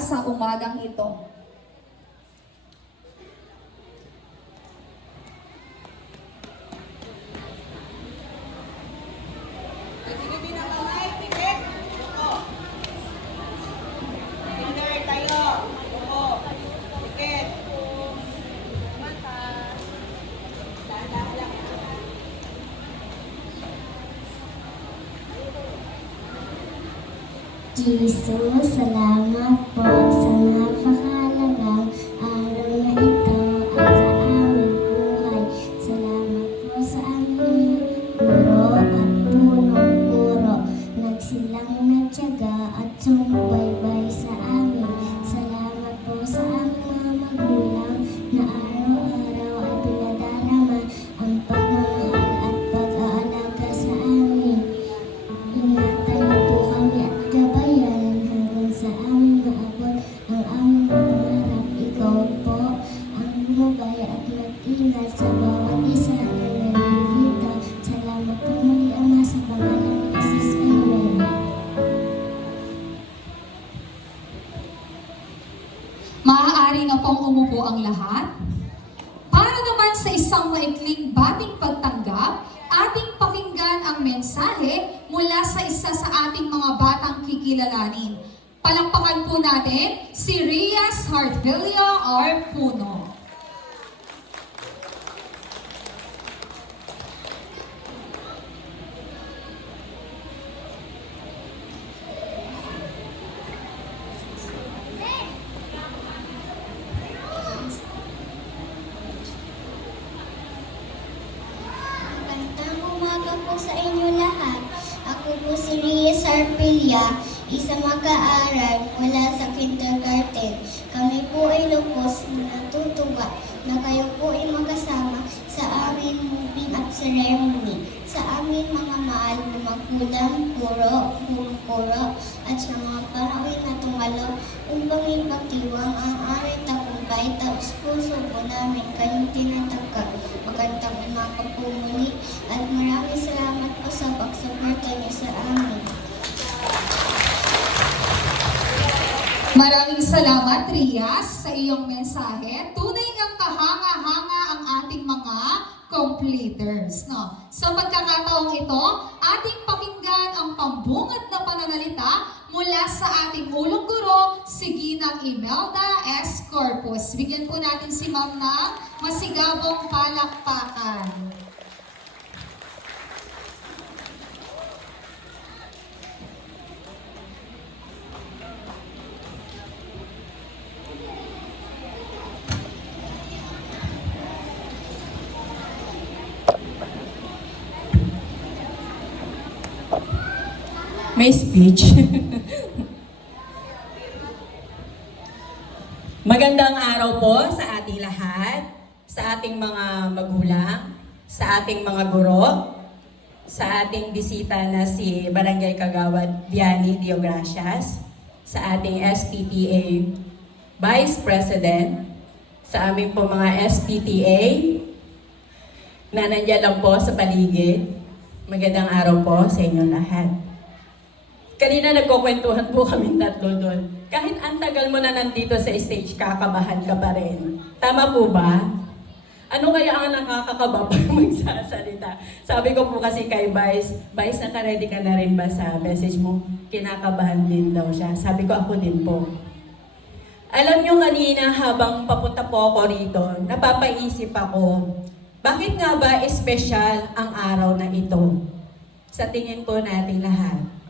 sa umagang ito. Jesus, salamat po sa napakahalagang araw na ito at sa aming buhay. Salamat po sa aming guro at punong guro. Nagsilang nagtiyaga at sumubaybay sa amin. Salamat po sa aming mga magulang na araw-araw ay pinadarama ang pagmamahal at pag-aalaga sa amin. Ingatan niyo po kami at gabayan hanggang sa aming maabot ang aming pangarap. Ikaw po ang gumabay at mag-ingat sa bawat isa na naririto. Salamat po muli, Ama, sa pangalan ni Jesus. Amen. Maaari na pong umupo ang lahat. Para naman sa isang maikling bating pagtanggap, ating pakinggan ang mensahe mula sa isa sa ating mga batang kikilalanin. Palakpakan po natin si Rias Hartvilla R. Puno. Magandang umaga po sa inyo lahat. Ako po si Rias Hartvilla, isang mag-aaral mula sa kindergarten. Kami po ay lubos na natutuwa na kayo po ay magkasama sa aming moving at ceremony. Sa aming mga mahal na magulang, guro, at sa mga panawin na tumalo upang ipagdiwang ang aming tagumpay. Taos puso po namin kayong tinatanggap. Magandang umaga po muli at maraming salamat po sa pagsuporta niyo sa amin. Maraming salamat, Rias, sa iyong mensahe. Tunay ngang kahanga-hanga ang ating mga completers. No? Sa pagkakataong ito, ating pakinggan ang pambungad na pananalita mula sa ating ulong guro, si Ginang Imelda S. Corpus. Bigyan po natin si Ma'am ng masigabong palakpakan. May speech. Magandang araw po sa ating lahat, sa ating mga magulang, sa ating mga guro, sa ating bisita na si Barangay Kagawad Vianney Diogracias, sa ating SPTA Vice President, sa aming po mga SPTA na nandiyan lang po sa paligid. Magandang araw po sa inyong lahat. Kanina nagkukwentuhan po kami tatlo doon. Kahit ang tagal mo na nandito sa stage, kakabahan ka pa rin. Tama po ba? Ano kaya ang nakakakaba pag magsasalita? Sabi ko po kasi kay Vice, naka-ready ka na rin ba sa message mo? Kinakabahan din daw siya. Sabi ko, ako din po. Alam nyo kanina habang papunta po ako rito, napapaisip ako, bakit nga ba espesyal ang araw na ito? Sa tingin po natin lahat.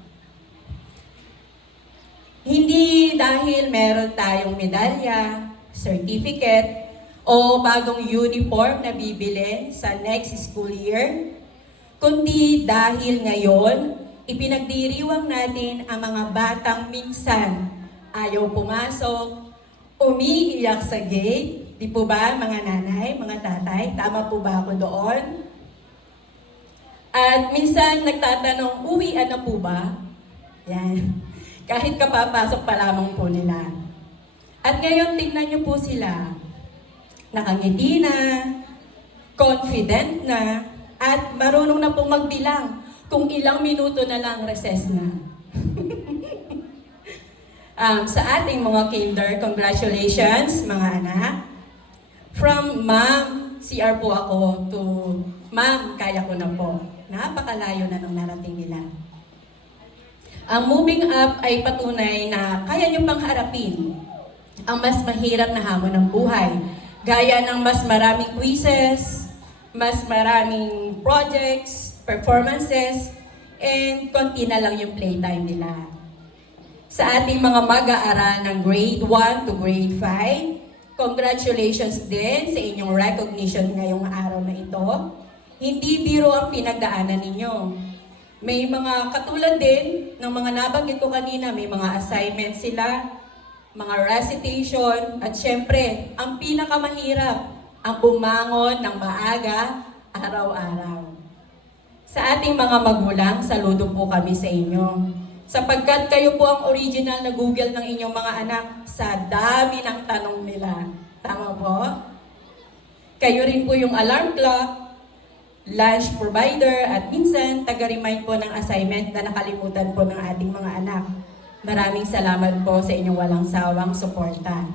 Hindi dahil meron tayong medalya, certificate, o bagong uniform na bibilin sa next school year, kundi dahil ngayon, ipinagdiriwang natin ang mga batang minsan ayaw pumasok, umiiyak sa gate. Di po ba mga nanay, mga tatay? Tama po ba ako doon? At minsan nagtatanong, uwian na po ba? Yan. Kahit kapapasok pa lamang po nila. At ngayon, tingnan niyo po sila. Nakangiti na, confident na, at marunong na po magbilang kung ilang minuto na lang recess na. Sa ating mga kinder, congratulations mga anak. From Ma'am, CR po ako, to Ma'am, kaya ko na po. Napakalayo na nung narating nila. Ang moving up ay patunay na kaya nyo pang harapin ang mas mahirap na hamon ng buhay. Gaya ng mas maraming quizzes, mas maraming projects, performances, and konti na lang yung playtime nila. Sa ating mga mag-aaral ng grade 1 to grade 5, congratulations din sa inyong recognition ngayong araw na ito. Hindi biro ang pinagdaanan ninyo. May mga katulad din ng mga nabanggit ko kanina, may mga assignments sila, mga recitation, at syempre, ang pinakamahirap, ang bumangon ng maaga, araw-araw. Sa ating mga magulang, saludo po kami sa inyo. Sapagkat kayo po ang original na Google ng inyong mga anak sa dami ng tanong nila. Tama po? Kayo rin po yung alarm clock, lunch provider, at minsan taga-remind po ng assignment na nakalimutan po ng ating mga anak. Maraming salamat po sa inyong walang sawang suporta.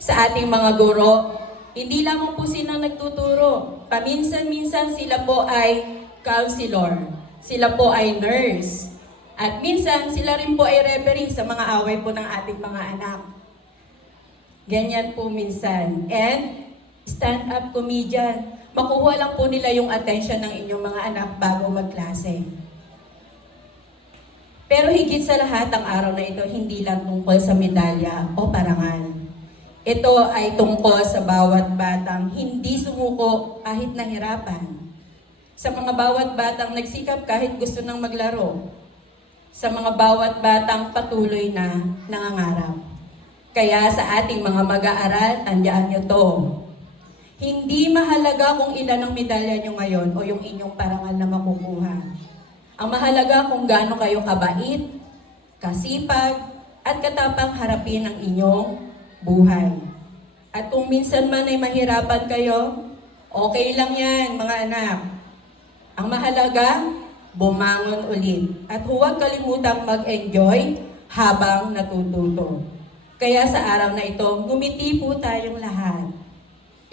Sa ating mga guro, hindi lamang po silang nagtuturo. Paminsan-minsan sila po ay counselor. Sila po ay nurse. At minsan sila rin po ay referee sa mga away po ng ating mga anak. Ganyan po minsan. And stand-up comedian. Makuha lang po nila yung attention ng inyong mga anak bago magklase. Pero higit sa lahat, ang araw na ito hindi lang tungkol sa medalya o parangal. Ito ay tungkol sa bawat batang hindi sumuko kahit nahirapan. Sa mga bawat batang nagsikap kahit gusto nang maglaro. Sa mga bawat batang patuloy na nangangarap. Kaya sa ating mga mag-aaral, tandaan nyo to. Hindi mahalaga kung ilan ang medalya nyo ngayon o yung inyong parangal na makukuha. Ang mahalaga kung gaano kayo kabait, kasipag, at katapang harapin ang inyong buhay. At kung minsan man ay mahirapan kayo, okay lang yan mga anak. Ang mahalaga, bumangon ulit. At huwag kalimutang mag-enjoy habang natututo. Kaya sa araw na ito, ngumiti po tayong lahat.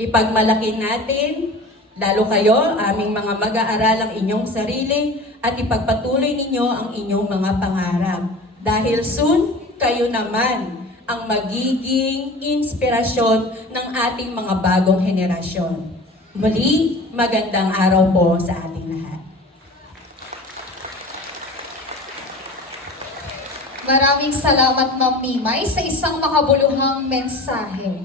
Ipagmalaki natin, lalo kayo, aming mga mag-aaral ang inyong sarili, at ipagpatuloy ninyo ang inyong mga pangarap. Dahil soon, kayo naman ang magiging inspirasyon ng ating mga bagong henerasyon. Muli, magandang araw po sa ating lahat. Maraming salamat, Ma'am Mimay, sa isang makabuluhang mensahe.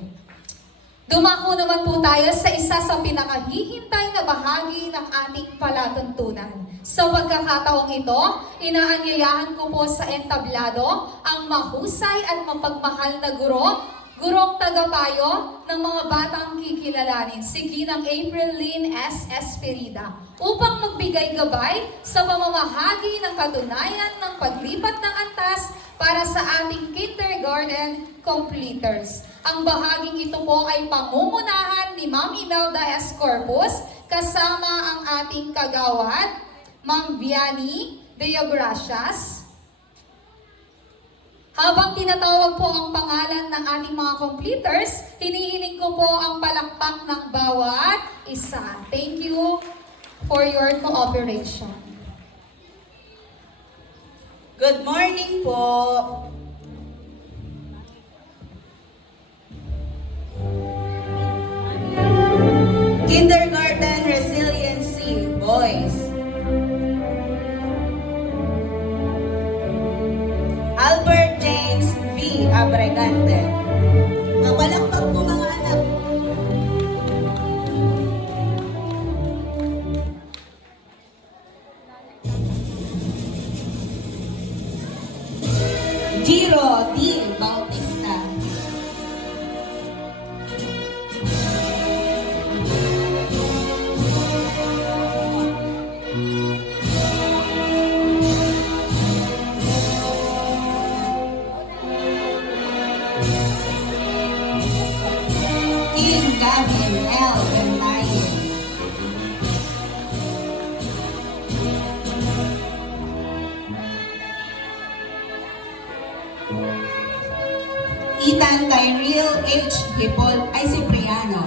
Dumako naman po tayo sa isa sa pinakahihintay na bahagi ng ating palatuntunan. Sa pagkakataong ito, inaanyayahan ko po sa entablado ang mahusay at mapagmahal na gurong tagapayo ng mga batang kikilalanin, si Ginang April Lynn S. Esperida, upang magbigay gabay sa pamamahagi ng katunayan ng paglipat ng antas para sa ating kindergarten completers. Ang bahaging ito po ay pangungunahan ni Ma'am Imelda S. Corpus kasama ang ating kagawad, Ma'am Vianney Deogracias. Habang tinatawag po ang pangalan ng ating mga completers, hinihiling ko po ang palakpak ng bawat isa. Thank you for your cooperation. Good morning po! Kindergarten Resiliency, boys. Albert James V. Abregante. Mapalakpak po mga anak. Giro D. Bautista. King Gavin L. Gantayen. Ethan Tyrell H. Hipol ay Cipriano.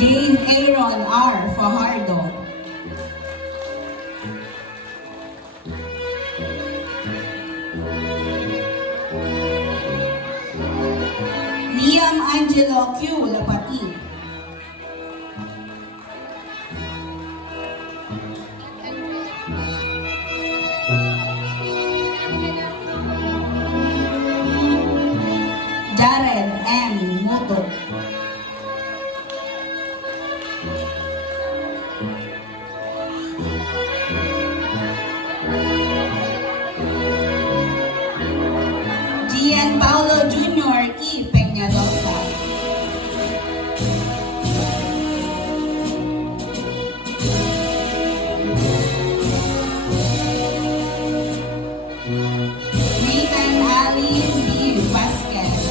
Jane Aaron R. Fajardo. Liam Angelo Q. Lapati. Jared M. Moto. Gian Paulo Jr. E. Peñalosa. Nathan Ali B. Vasquez.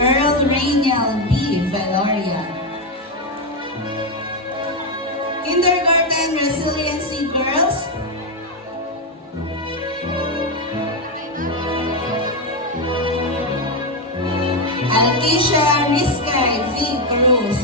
Earl Rainiel B. Valoria. Kindergarten Resiliency Girls. Alkeisha Rizkay V. Cruz.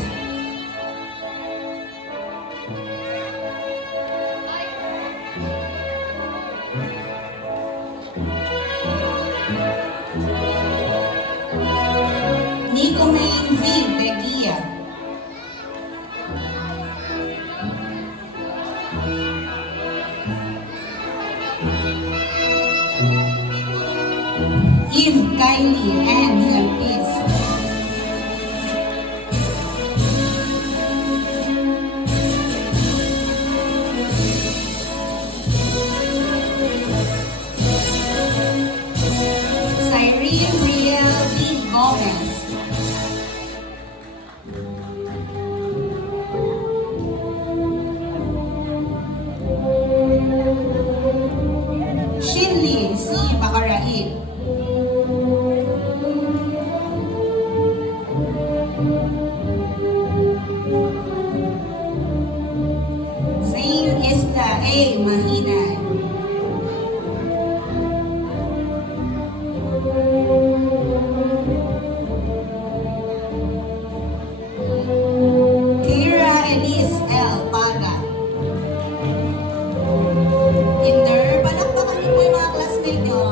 Nico May V. Beguia. Eve Kylie Ann Hempis. Cyrene Brielle B. Gomez. Shinli C. Macaraig. Zain Isla A. Mahinay. Kira Elise L. Paga. Kinder, palakpakan niyo po yung mga classmate niyo.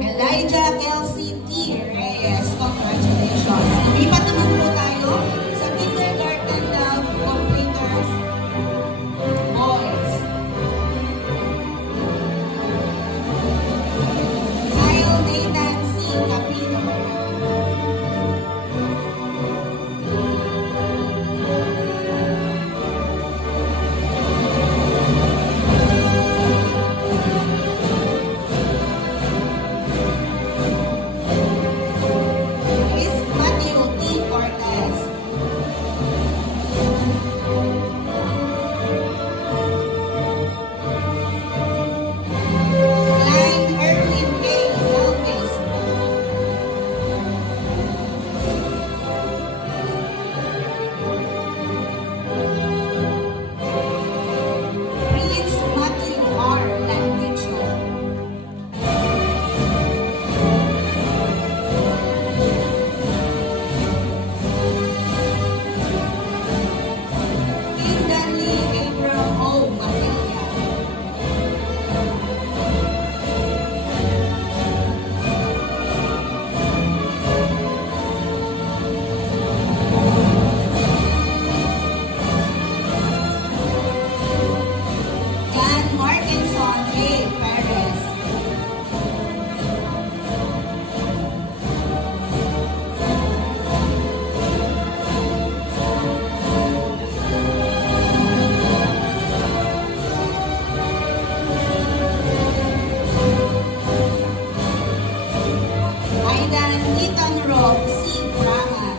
Elijah Kelsey T. Reyes, congratulations. Lipat naman po tayo sa Kindergarten Love Completers Boys. Kyle Nathan C. Capino. Chris Matthew T. Cortez. Klein Erwin A. Elvis. Dan Ethan Rob C. Raman.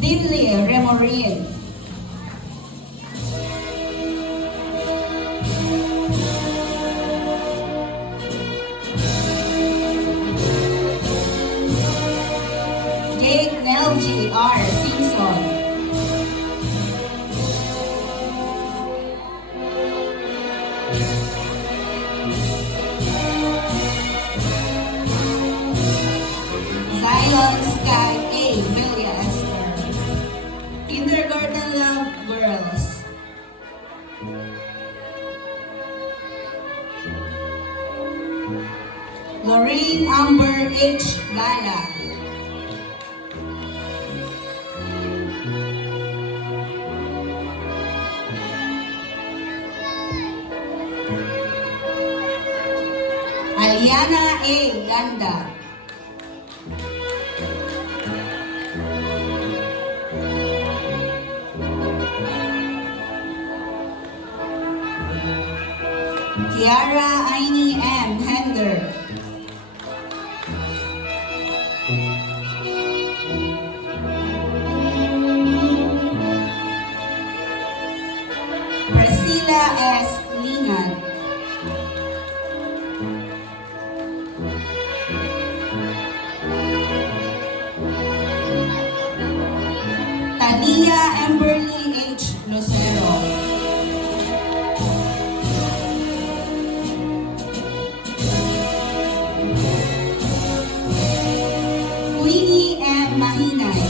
Dinley Remorin. Jake Nelji R. Simpson. Zion Sky A. Velia Esther. Kindergarten Love Girls. Lorraine Amber H. Gala. Aliana A. Ganda. Kiara Aini M. Hender. Priscilla S. Linan. Tania Emberly H. Lucero. Queenie M. Mahinay.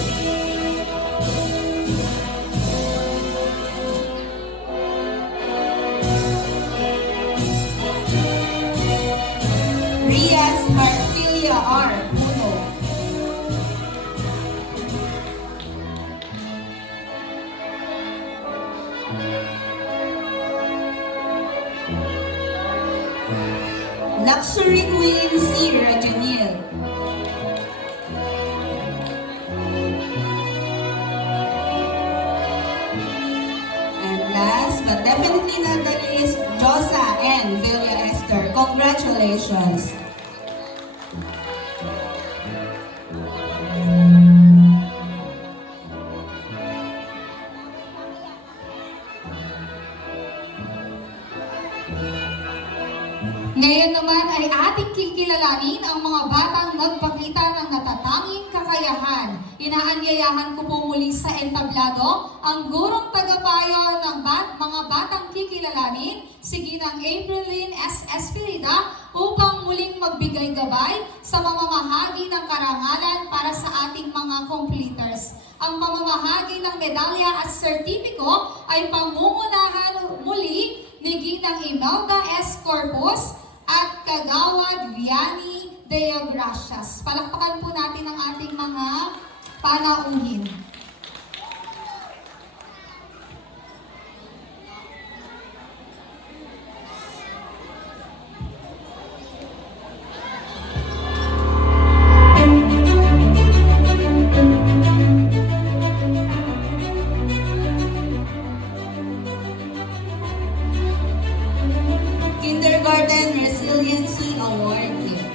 Rias Marcilia R. Puno. Luxury Queen C. Rejanil. And last but definitely not the least, Josa N. Velia Esther. Congratulations. Ngayon naman ay ating kikilalanin ang mga batang nagpakita ng natatanging kakayahan. Inaanyayahan ko po muli sa entablado ang gurong tagapayo ng mga batang kikilalanin, si Ginang Aprilyn S. Espirida, upang muling magbigay gabay sa mamamahagi ng karangalan para sa ating mga completers. Ang pamamahagi ng medalya at sertipiko ay pangungunahan muli ni Ginang Imelda S. Corpus at Kagawad Vianney Deo Gracias. Palakpakan po natin ang ating mga panauhin. Kindergarten Resiliency Award here.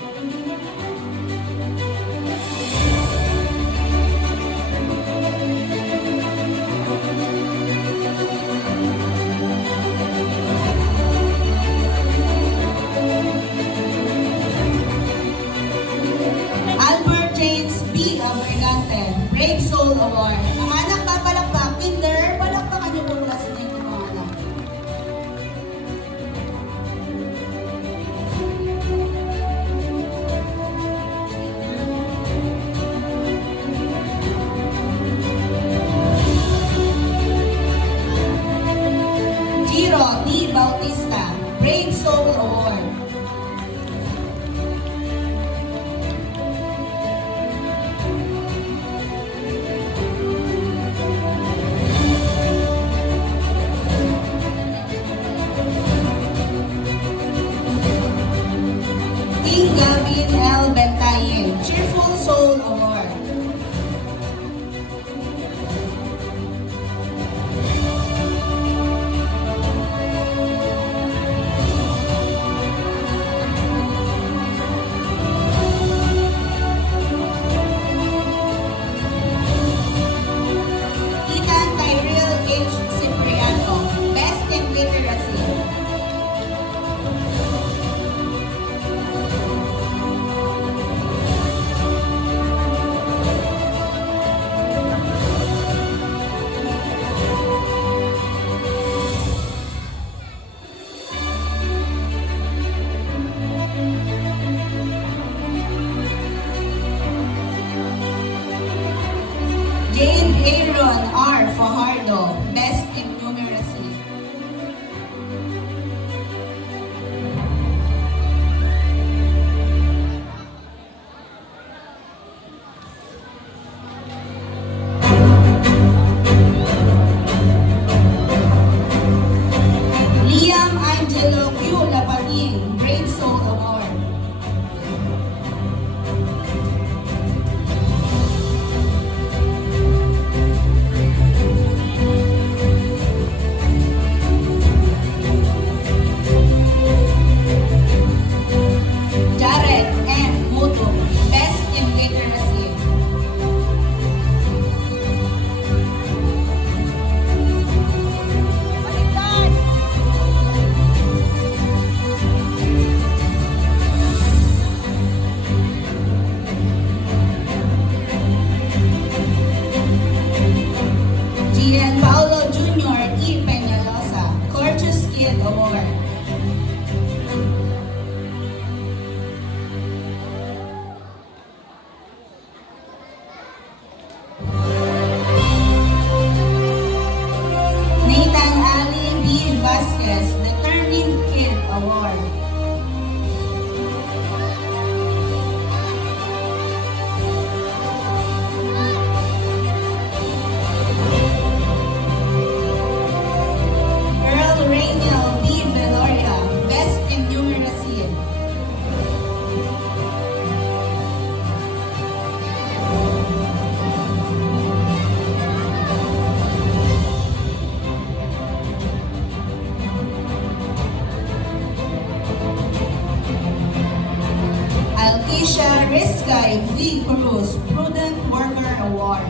Albert James B. Abrigante, Brave Soul Award. Mga anak, papalakpak. Kinder, palakpakan niyo po classmate ng mga anak. Giro D. Bautista, Brave Soul Award. Dean Gavin L. Bentayen, Cheerful Soul Award. Ethan Tyrell H. Cipriano, Best in Literacy. Jane Aaron R. Fajardo, Best in Numeracy. Liam Angelo Q. Lapatin, Great Soul Award. Jared M. Muto, Best in Literacy. Gian Paulo Jr. E. Peñalosa, Courteous Kid Award. Nathan Ali B. Vasquez, Determined Kid Award. Earl Rainiel B. Veloria, Best in Numeracy. Altisha Rizkay V. Cruz, Prudent Worker Award.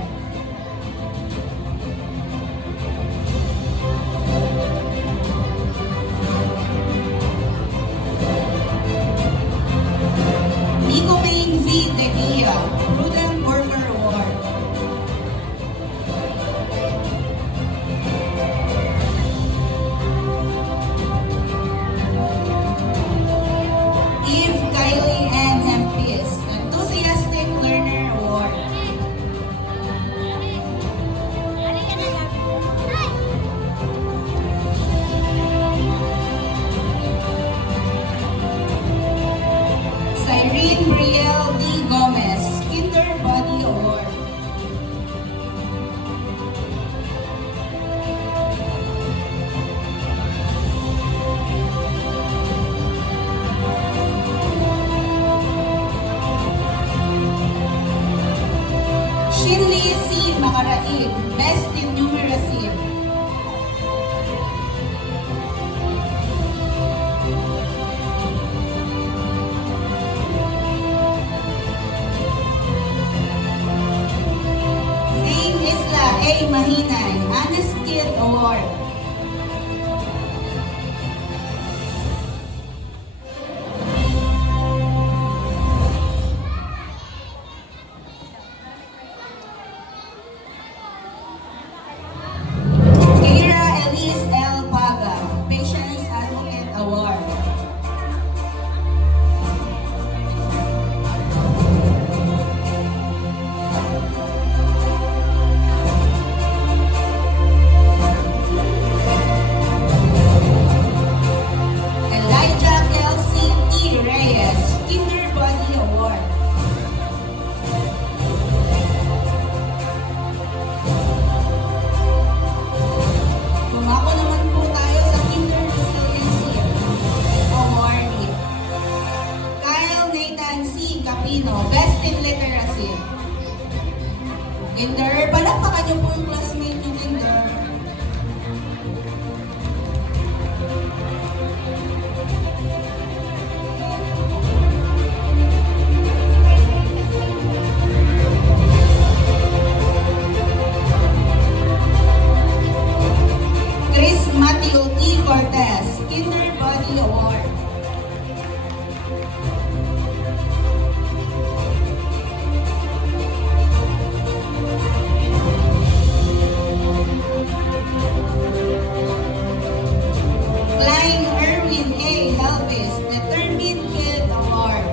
Nico Main V. Tequia, Prudent Worker Award. Eve Kylie Ann Hempis, Enthusiastic Learner Award. Cyrene Brielle D. Gomez, Kinder Body Award. Shinli C. Makaraig, Best in Numeracy. Saint Isla A. Mahinay, Honest Kid Award. Aquino, Best in Literacy. Kinder, palakpakan niyo po yung classmate niyo, Kinder. Chris Matthew T. Cortez, Kinder Body Award. Klein Erwin A. Helvis, Determined Kid Award.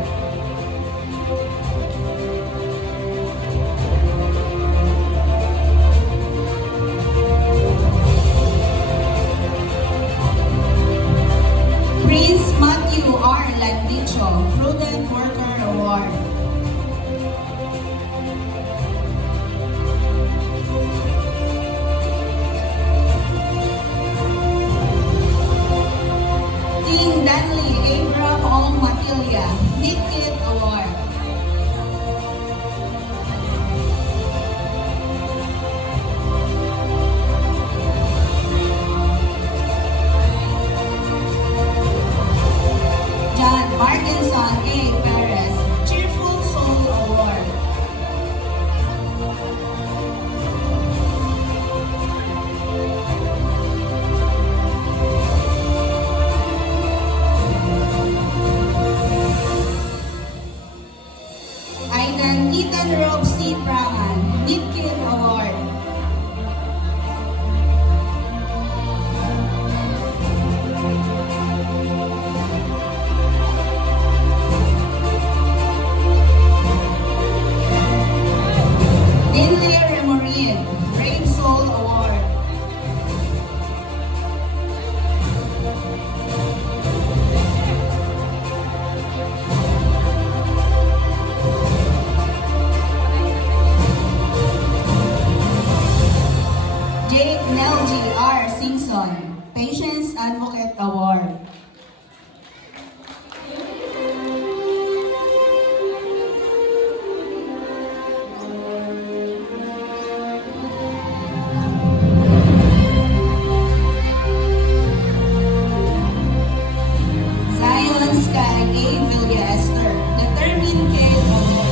Prince Matthew R. Landicho, Prudent Worker Award. Dean Danley Abram Ong Matilia, Knit Kid Award. John Markinson A. Perez, Cheerful Soul Award. Aidan Ethan Rob C. Prangan, Knit Kid Award. Dinley Remorin, Brave Soul Award. Jake Nelgy R. Simpson, Patience Advocate Award. Zion Sky A. Villa Esther, Determined Kid Award.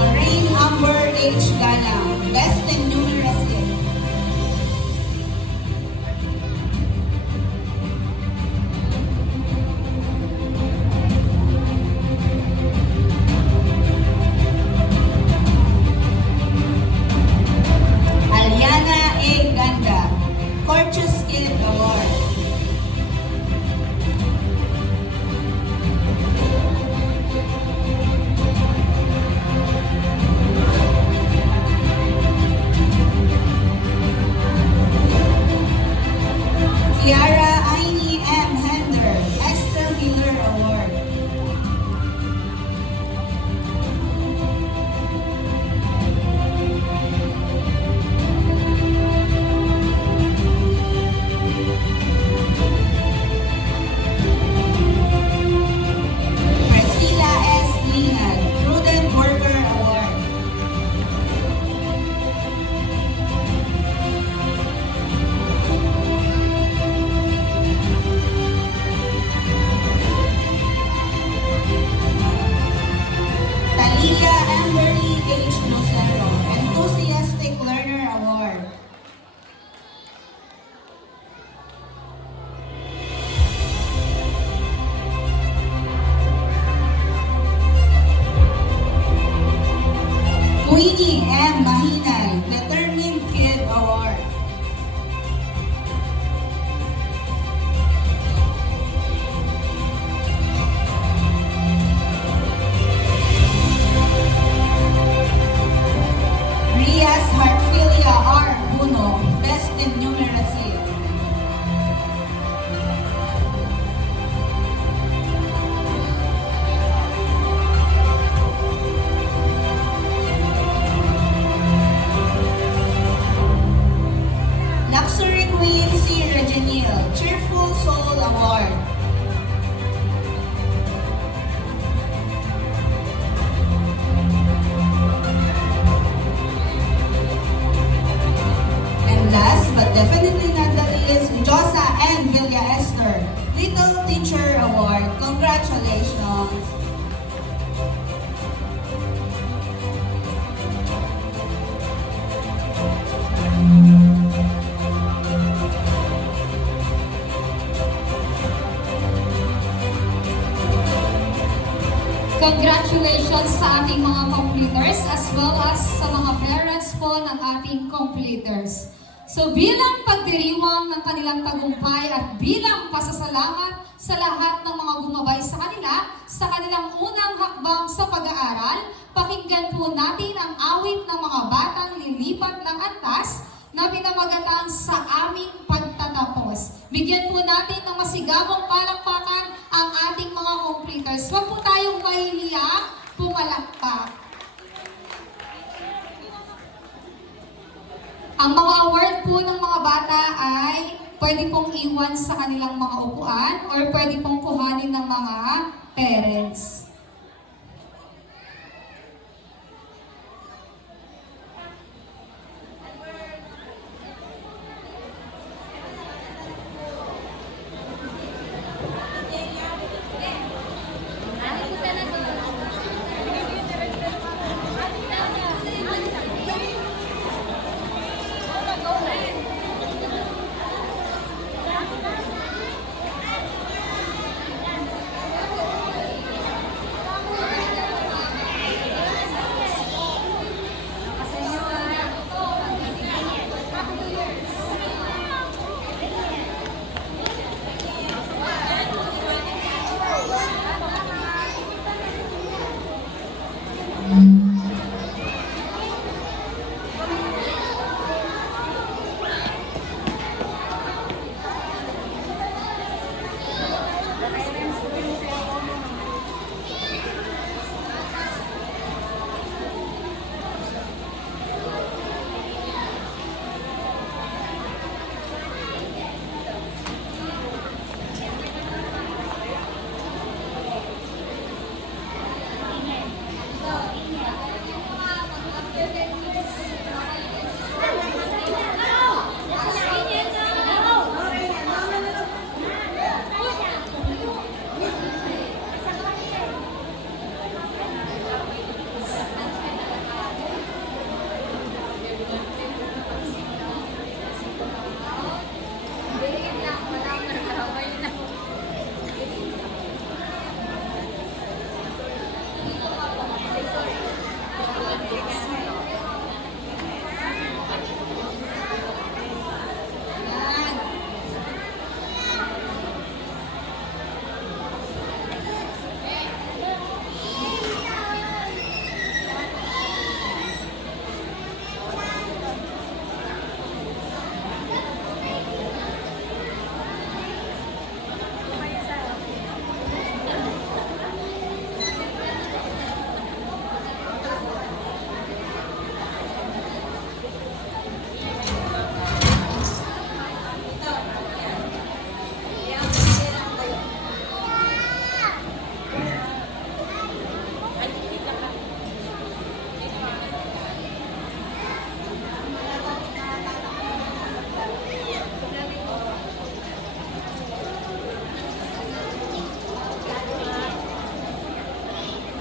Lorraine Amber H. Galang, Best in Numeracy. Aliana A. Ganda, Courteous Kid Award. Kiara Aini M. Hender, Esther Miller Award. Priscilla S. Lihan, Prudent Worker Award. Talia Amberly H. Nocero, Enthusiastic Learner Award. Queenie M. Mahinay, Determined Kid Award. Rias Hartfilia R. Puno, Best in Numeracy. congratulations sa ating mga completers as well as sa mga parents po ng ating completers. So bilang pagdiriwang ng kanilang tagumpay at bilang pasasalamat sa lahat ng mga gumabay sa kanila sa kanilang unang hakbang sa pag-aaral, pakinggan po natin ang awit ng mga batang lilipat ng antas na pinamagatang sa aming pagtatapos. Bigyan po natin ng masigabong palakpakan ang ating mga completers. Huwag po tayong mahihiyang pumalakpak. Ang mga award po ng mga bata ay pwede pong iwan sa kanilang mga upuan or pwede pong kuhanin ng mga parents.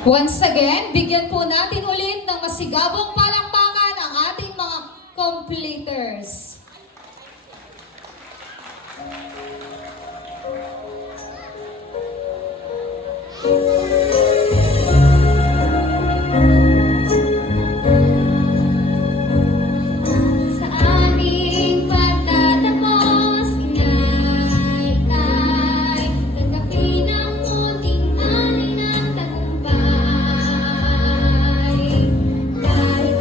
Once again, bigyan po natin ulit ng masigabong palakpakan ang ating mga completers. Sa aming pagtatapos, ingay-ay tanggapin ang munting alin at tagumpay. Kahit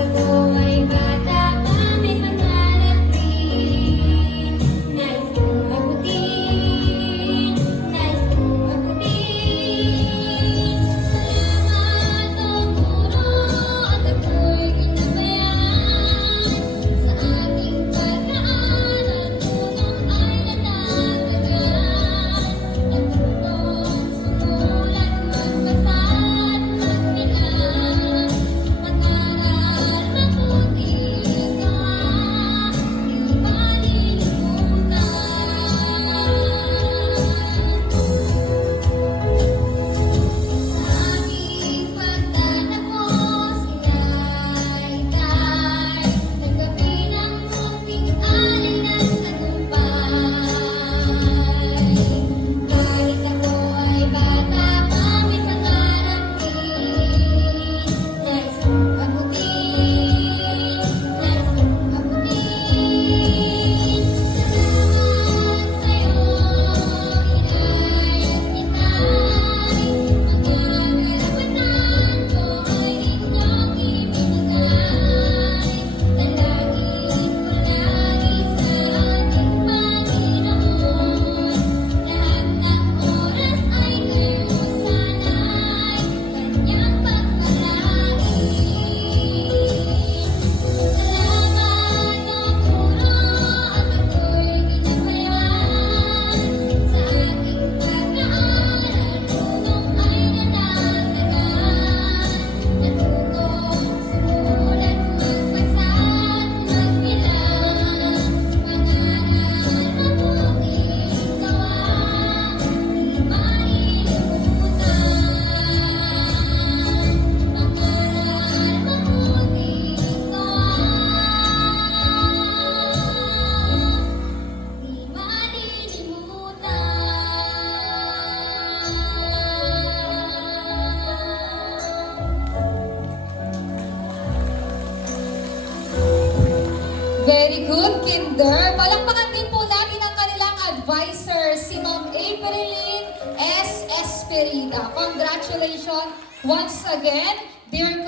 Very good, Kinder. Palakpakan din po natin ang kanilang advisor, si Ma'am Aprilyn S. Esperida. Congratulations once again, dear